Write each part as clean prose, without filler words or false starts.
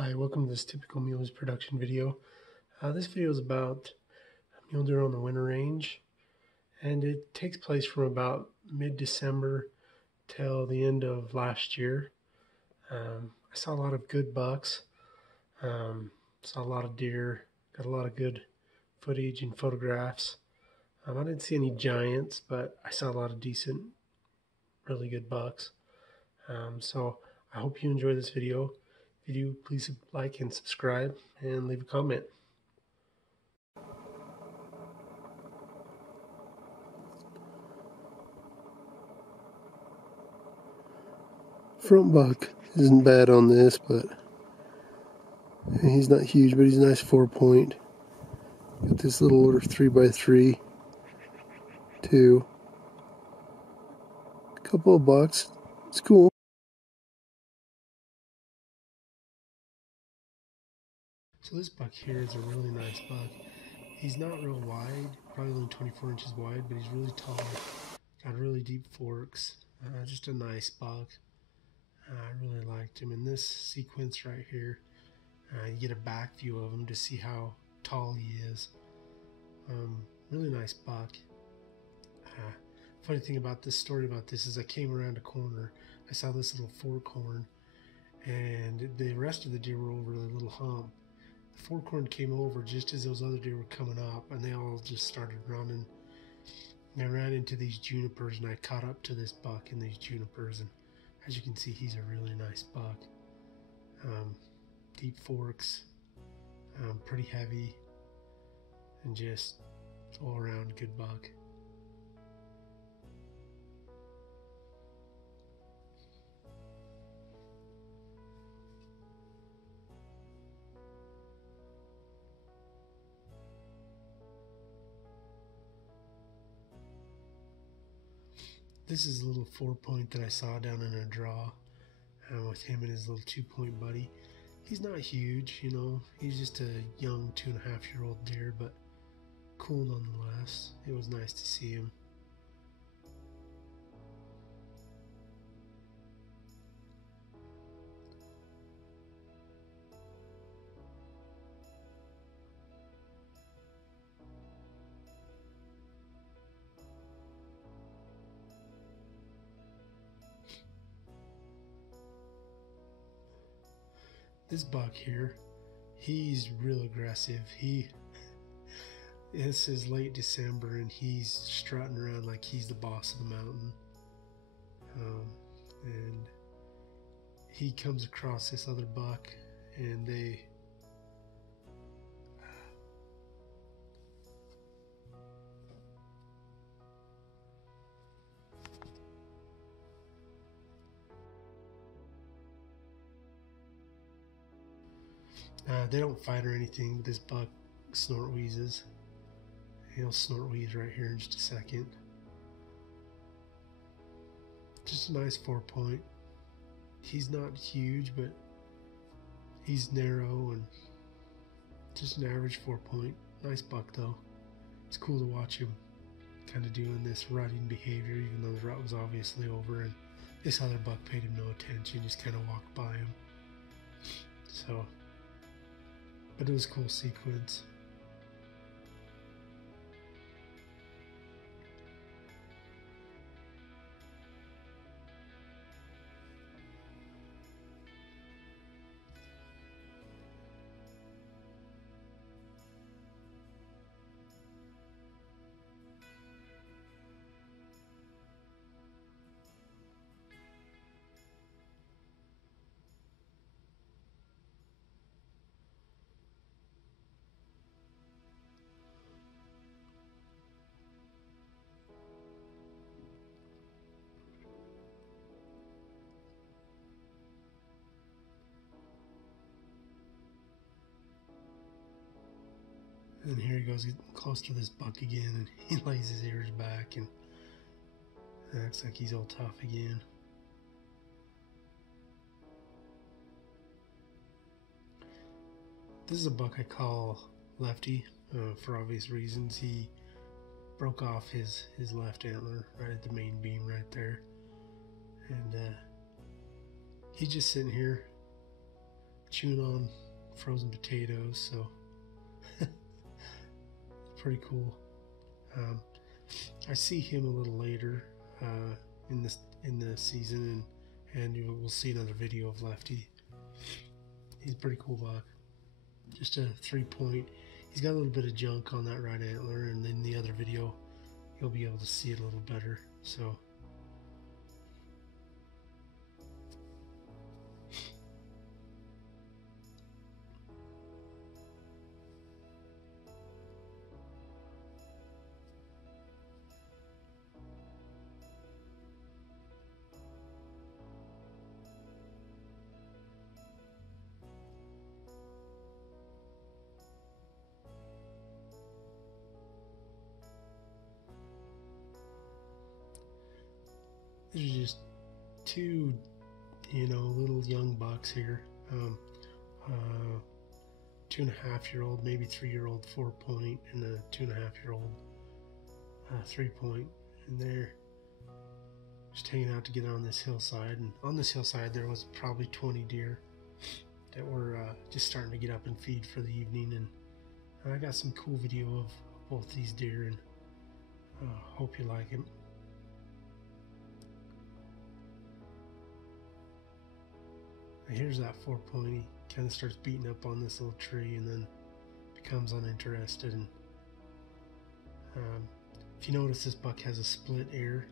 Hi, welcome to this typical mules production video. This video is about mule deer on the winter range, and it takes place from about mid-December till the end of last year. I saw a lot of good bucks, saw a lot of deer, got a lot of good footage and photographs. I didn't see any giants, but I saw a lot of decent, really good bucks. So I hope you enjoy this video. If you do, please like and subscribe and leave a comment. Front buck isn't bad on this, but he's not huge, but he's a nice 4-point. Got this little 3x3, two, couple of bucks. It's cool. So this buck here is a really nice buck. He's not real wide, probably only 24 inches wide, but he's really tall. Got really deep forks. Just a nice buck. I really liked him. In this sequence right here, you get a back view of him to see how tall he is. Really nice buck. Funny thing about this story about this is I came around a corner. I saw this little fork horn, and the rest of the deer were over the little hump. The fork horn came over just as those other deer were coming up, and they all just started running. And I ran into these junipers, and I caught up to this buck in these junipers, and as you can see, he's a really nice buck. Deep forks, pretty heavy, and just all around good buck. This is a little 4-point that I saw down in a draw with him and his little 2-point buddy. He's not huge, you know, he's just a young 2.5-year-old deer, but cool nonetheless. It was nice to see him. This buck here, he's real aggressive. This is late December and he's strutting around like he's the boss of the mountain. And he comes across this other buck, and they don't fight or anything, but this buck snort wheezes. He'll snort wheeze right here in just a second. Just a nice 4-point. He's not huge, but he's narrow and just an average 4-point. Nice buck though. It's cool to watch him kind of doing this rutting behavior, even though the rut was obviously over, and this other buck paid him no attention, just kind of walked by him. So, but it was a cool sequence. And here he goes close to this buck again, and he lays his ears back and acts like he's all tough again. This is a buck I call Lefty for obvious reasons. He broke off his left antler right at the main beam right there, and he's just sitting here chewing on frozen potatoes, so pretty cool. I see him a little later in the season, and we'll see another video of Lefty. He's a pretty cool buck. Just a 3-point. He's got a little bit of junk on that right antler, and in the other video you'll be able to see it a little better. So these are just two, little young bucks here. 2.5-year-old, maybe 3-year-old 4-point, and a 2.5-year-old 3-point. And they're just hanging out to get on this hillside. And on this hillside, there was probably 20 deer that were just starting to get up and feed for the evening. And I got some cool video of both these deer, and hope you like it. Here's that 4-point. He kind of starts beating up on this little tree and then becomes uninterested. And if you notice, this buck has a split ear,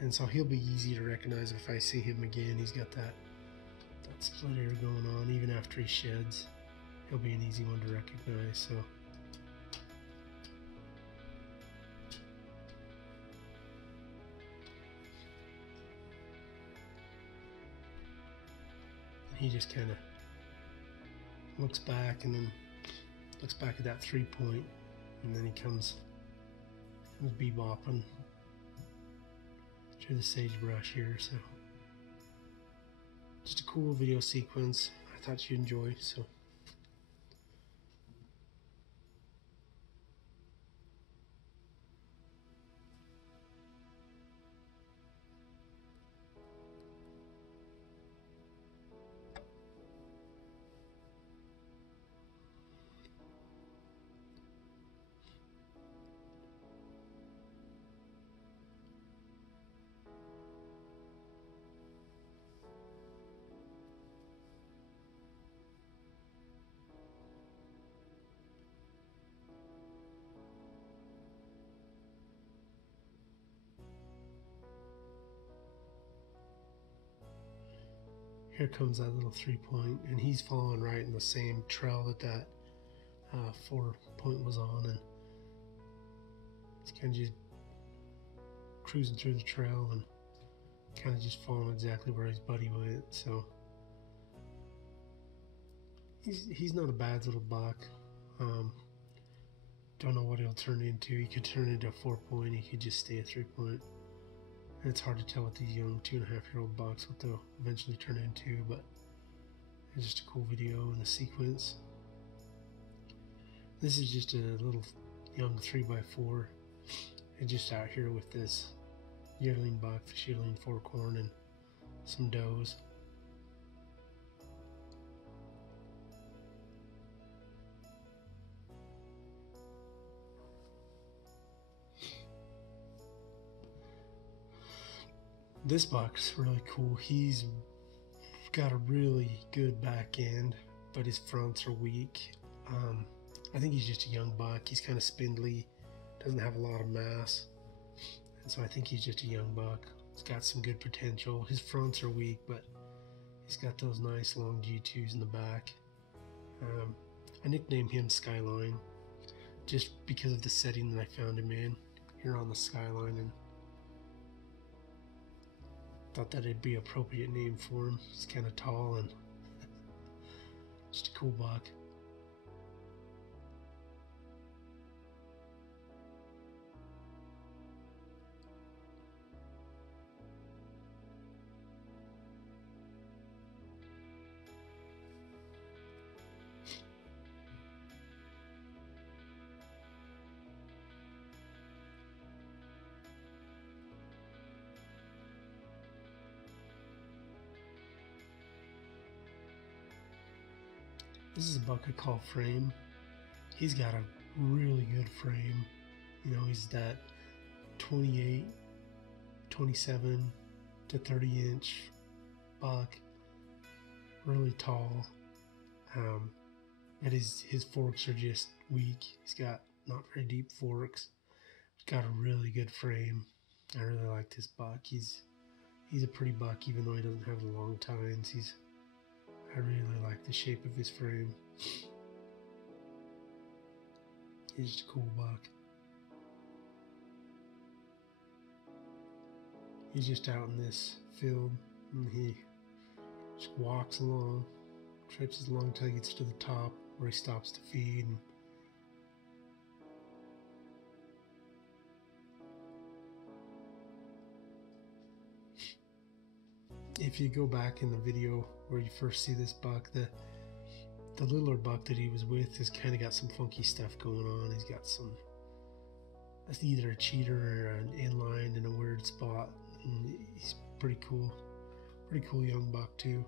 and so he'll be easy to recognize if I see him again. He's got that split ear going on. Even after he sheds, he'll be an easy one to recognize. So he just kind of looks back, and then looks back at that 3-point, and then he comes bebopping through the sagebrush here. So just a cool video sequence I thought you'd enjoy. So here comes that little 3-point, and he's following right in the same trail that 4-point was on, and he's kind of just cruising through the trail and kind of just following exactly where his buddy went. So he's not a bad little buck. Don't know what he'll turn into. He could turn into a 4-point. He could just stay a 3-point. And it's hard to tell with these young 2.5-year-old bucks what they'll eventually turn into, but it's just a cool video and a sequence. This is just a little young 3x4. And just out here with this yearling buck, this yearling forkhorn, and some does. This buck's really cool. He's got a really good back end, but his fronts are weak. I think he's just a young buck. He's kind of spindly, doesn't have a lot of mass, and so I think he's just a young buck. He's got some good potential. His fronts are weak, but he's got those nice long G2s in the back. I nicknamed him Skyline just because of the setting that I found him in here on the skyline, and thought that it'd be an appropriate name for him. He's kind of tall and just a cool buck. This is a buck I call Frame. He's got a really good frame. You know, he's that 28, 27 to 30 inch buck, really tall. But his forks are just weak. He's got not very deep forks. He's got a really good frame. I really like this buck. He's a pretty buck, even though he doesn't have the long tines. I really like the shape of his frame. He's just a cool buck. He's just out in this field and he just walks along, traipses along until he gets to the top where he stops to feed. And if you go back in the video where you first see this buck, the littler buck that he was with has kind of got some funky stuff going on. He's got some, that's either a cheater or an inline in a weird spot, and he's pretty cool young buck too.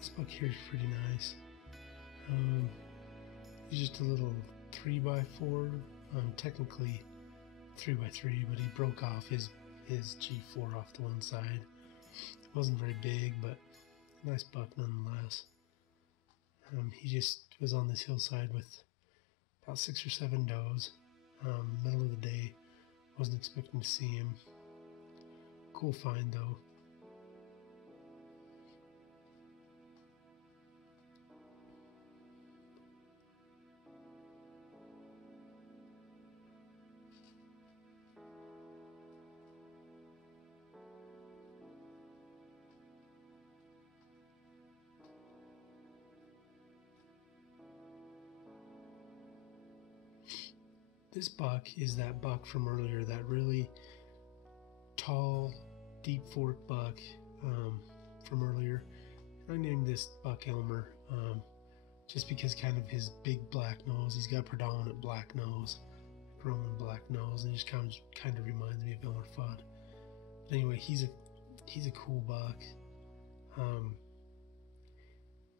This buck here is pretty nice. He's just a little 3x4, technically 3x3, but he broke off his G4 off the one side. It wasn't very big, but a nice buck nonetheless. He just was on this hillside with about 6 or 7 does. Middle of the day, wasn't expecting to see him. Cool find though. This buck is that buck from earlier, that really tall, deep fork buck from earlier. And I named this buck Elmer just because kind of his big black nose. He's got a predominant black nose, Roman black nose, and he just kind of reminds me of Elmer Fudd. But anyway, he's a cool buck.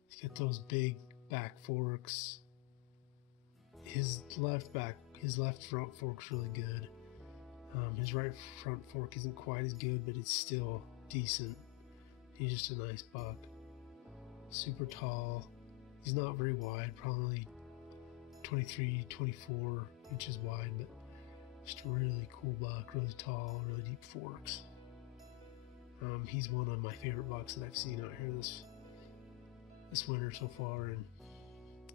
He's got those big back forks. His left front fork's really good. His right front fork isn't quite as good, but it's still decent. He's just a nice buck. Super tall. He's not very wide, probably 23, 24 inches wide, but just a really cool buck, really tall, really deep forks. He's one of my favorite bucks that I've seen out here this winter so far, and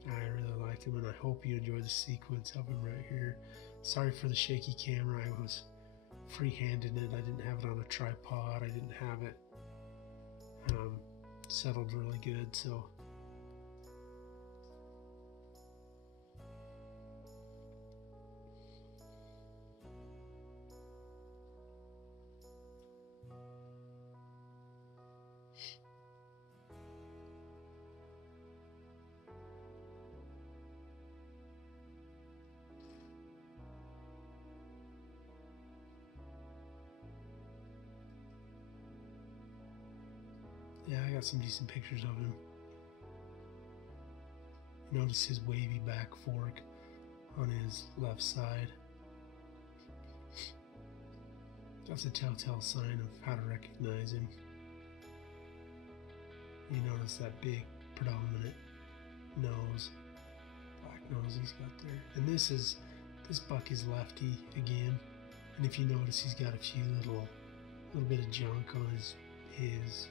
I really like him, and I hope you enjoy the sequence of him right here. Sorry for the shaky camera. I was free-handed it. I didn't have it on a tripod. I didn't have it settled really good, so yeah, I got some decent pictures of him. Notice his wavy back fork on his left side. That's a telltale sign of how to recognize him. You notice that big predominant nose, black nose he's got there. And this buck is lefty again. And if you notice, he's got a few little bit of junk on his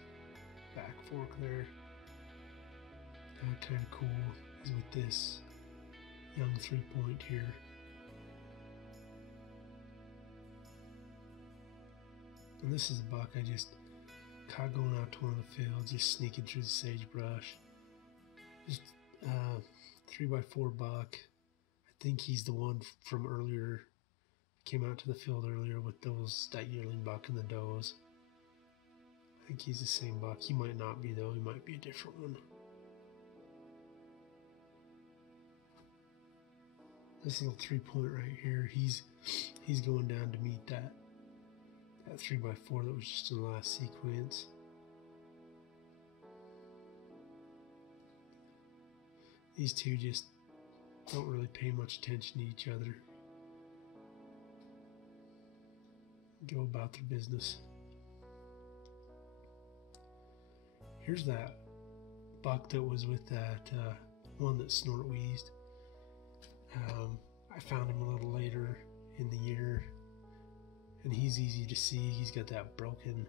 back fork there. Kind of cool is with this young 3-point here. And this is a buck I just caught going out to one of the fields, just sneaking through the sagebrush. Just 3x4 buck. I think he's the one from earlier. Came out to the field earlier with that yearling buck and the does. I think he's the same buck. He might not be though. He might be a different one. This little 3-point right here. He's going down to meet that 3x4 that was just in the last sequence. These two just don't really pay much attention to each other. Go about their business. Here's that buck that was with that one that snort wheezed. I found him a little later in the year, and he's easy to see. He's got that broken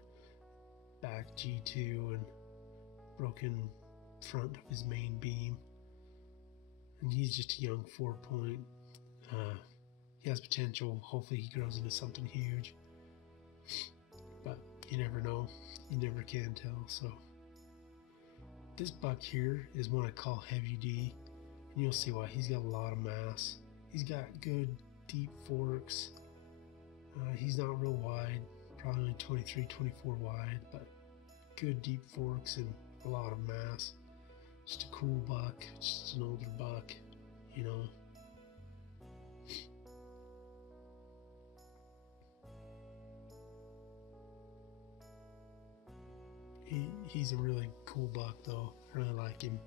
back G2 and broken front of his main beam, and he's just a young 4-point. He has potential. Hopefully he grows into something huge, but you never know. You never can tell. So this buck here is one I call Heavy D, and you'll see why. He's got a lot of mass. He's got good deep forks. He's not real wide, probably only 23, 24 wide, but good deep forks and a lot of mass. Just a cool buck, just an older buck, you know. He's a really cool buck though. I really like him.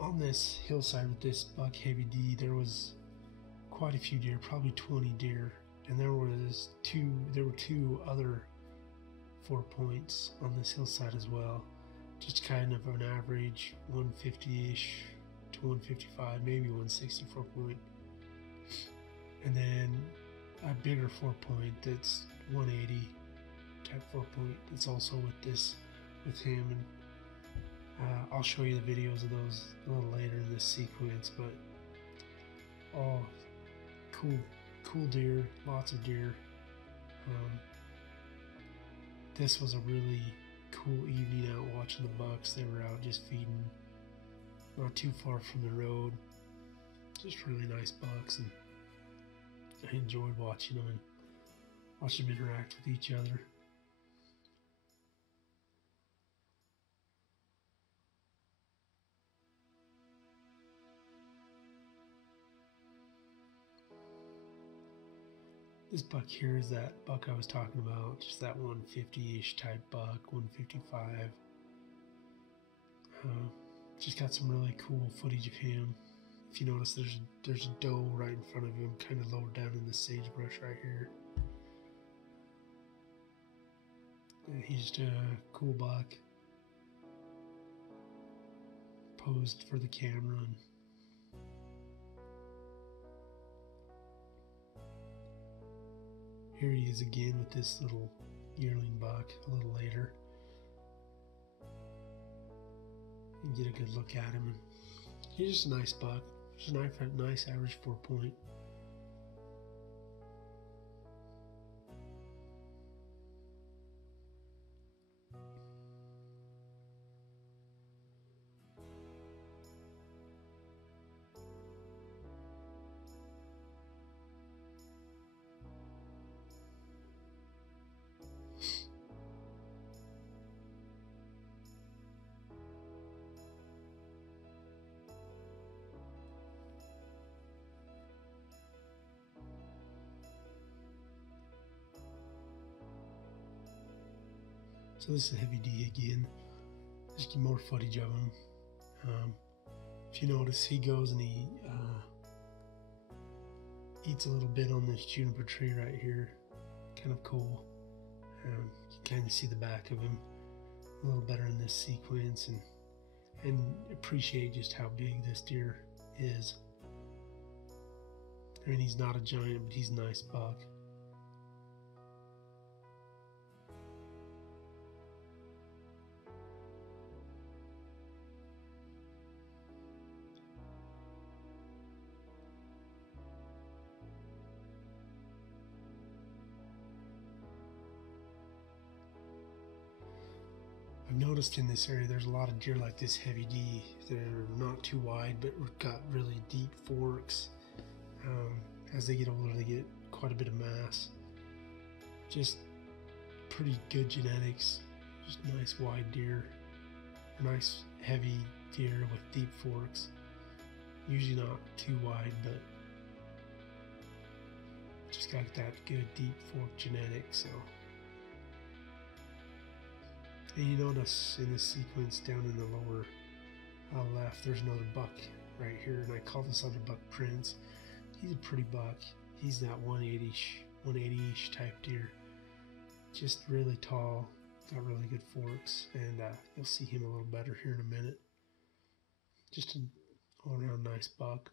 On this hillside with this buck Heavy D, there was quite a few deer, probably 20 deer, and there were two other 4-points on this hillside as well. Just kind of an average 150-ish to 155, maybe 160 4-point, and then a bigger 4-point that's 180 type 4-point. It's also with him, and I'll show you the videos of those a little later in this sequence. But all cool deer, lots of deer. This was a really cool evening out watching the bucks. They were out just feeding, not too far from the road. Just really nice bucks, and I enjoyed watching them and watching them interact with each other. This buck here is that buck I was talking about, just that 150-ish type buck, 155. Just got some really cool footage of him. If you notice, there's a doe right in front of him, kind of lower down in the sagebrush right here. And he's just a cool buck. posed for the camera. And here he is again with this little yearling buck a little later. You get a good look at him. And he's just a nice buck. Just a nice average 4-point. So this is Heavy D again. Just get more footage of him. If you notice, he goes and he eats a little bit on this juniper tree right here. Kind of cool. You can kind of see the back of him a little better in this sequence, and appreciate just how big this deer is. I mean, he's not a giant, but he's a nice buck. I've noticed in this area there's a lot of deer like this Heavy D. They're not too wide, but got really deep forks. As they get older, they get quite a bit of mass. Just pretty good genetics. Just nice wide deer. A nice heavy deer with deep forks. Usually not too wide, but just got that good deep fork genetics. So. And you notice in this sequence down in the lower left, there's another buck right here, and I call this other buck Prince. He's a pretty buck. He's that 180-ish type deer. Just really tall, got really good forks, and you'll see him a little better here in a minute. Just an all-around nice buck.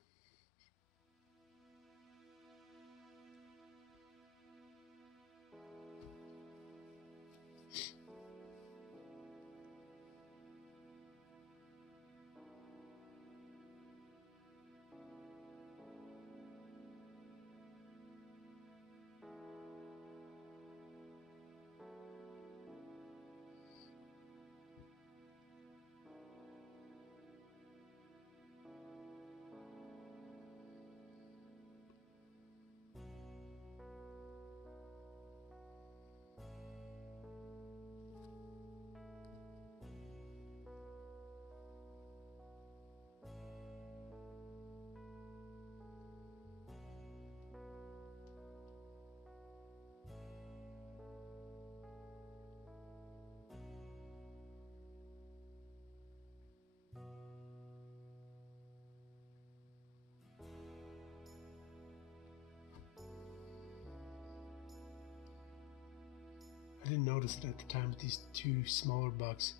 I didn't notice it at the time, but these two smaller bucks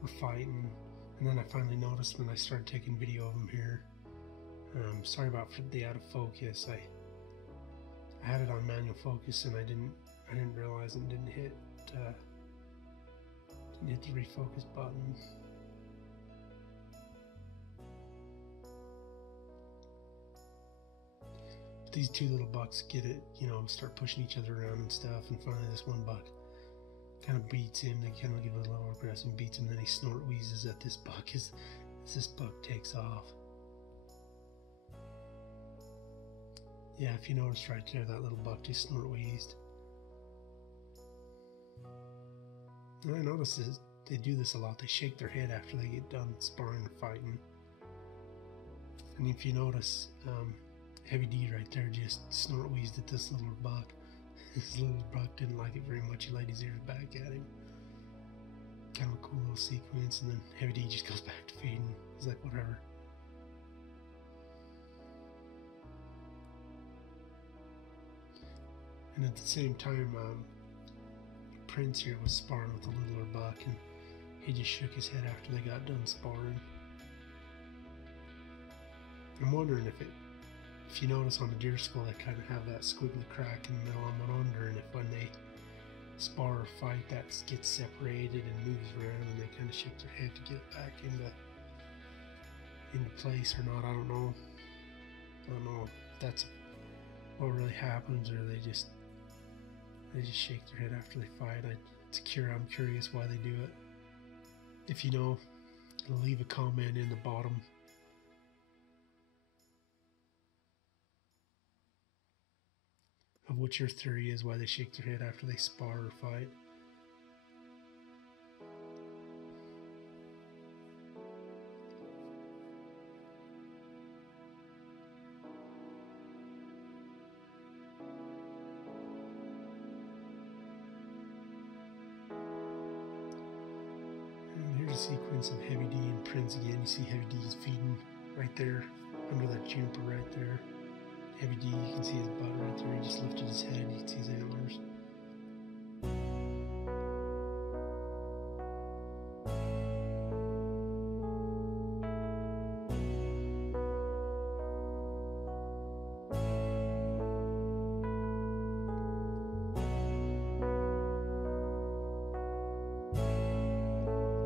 were fighting, and then I finally noticed when I started taking video of them here. Sorry about the out of focus. I had it on manual focus, and I didn't realize it, and didn't hit the refocus button. But these two little bucks get it, start pushing each other around and stuff, and finally this one buck kind of beats him. They kind of give it a little aggressive, beats him, then he snort wheezes at this buck as this buck takes off. Yeah, if you notice right there, that little buck just snort wheezed. And I notice they do this a lot. They shake their head after they get done sparring or fighting. And if you notice, Heavy D right there just snort wheezed at this little buck. This little buck didn't like it very much. He laid his ears back at him. Kind of a cool little sequence, and then Heavy D just goes back to feeding. He's like, whatever. And at the same time, Prince here was sparring with a littler buck, and he just shook his head after they got done sparring. I'm wondering if you notice on the deer skull, they kind of have that squiggly crack in the middle. I'm wondering if when they spar or fight, that gets separated and moves around, and they kind of shake their head to get it back into place or not. I don't know if that's what really happens, or they just shake their head after they fight. I'm curious why they do it. If you know, leave a comment in the bottom. Of what your theory is why they shake their head after they spar or fight. And here's a sequence of Heavy D and Prince again. You see Heavy D's feeding right there under that juniper right there. Heavy D, you can see his butt right there. He just lifted his head. You can see his antlers.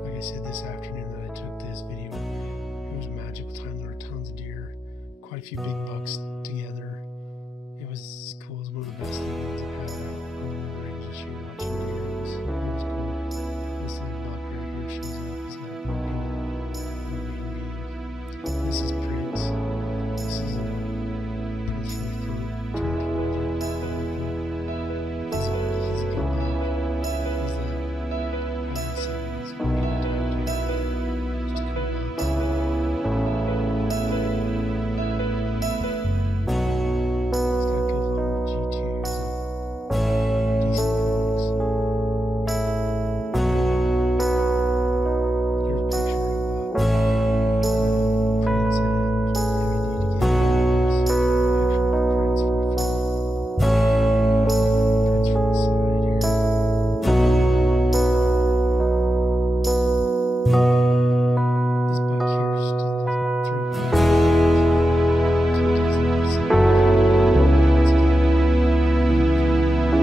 Like I said, this afternoon that I took this video, it was a magical time. There were tons of deer, quite a few big bucks together. It was cool. It was one of the best things I had out on the range this year watching deer. It was cool. This little buck right here shows up. He's got a green. This is Prince. This is a Prince from the front. He's a good buck. He's the, I would say, he's a really top deer. Just a cool buck.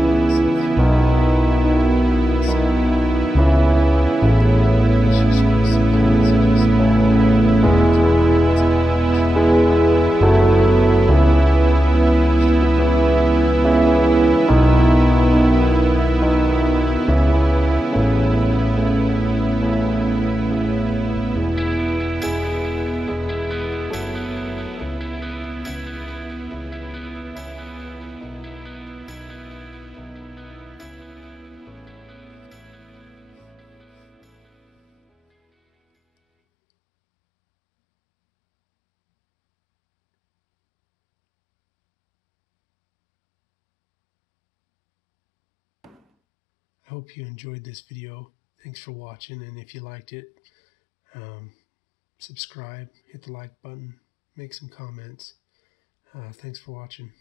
I hope you enjoyed this video. Thanks for watching, and if you liked it, subscribe, hit the like button, make some comments. Thanks for watching.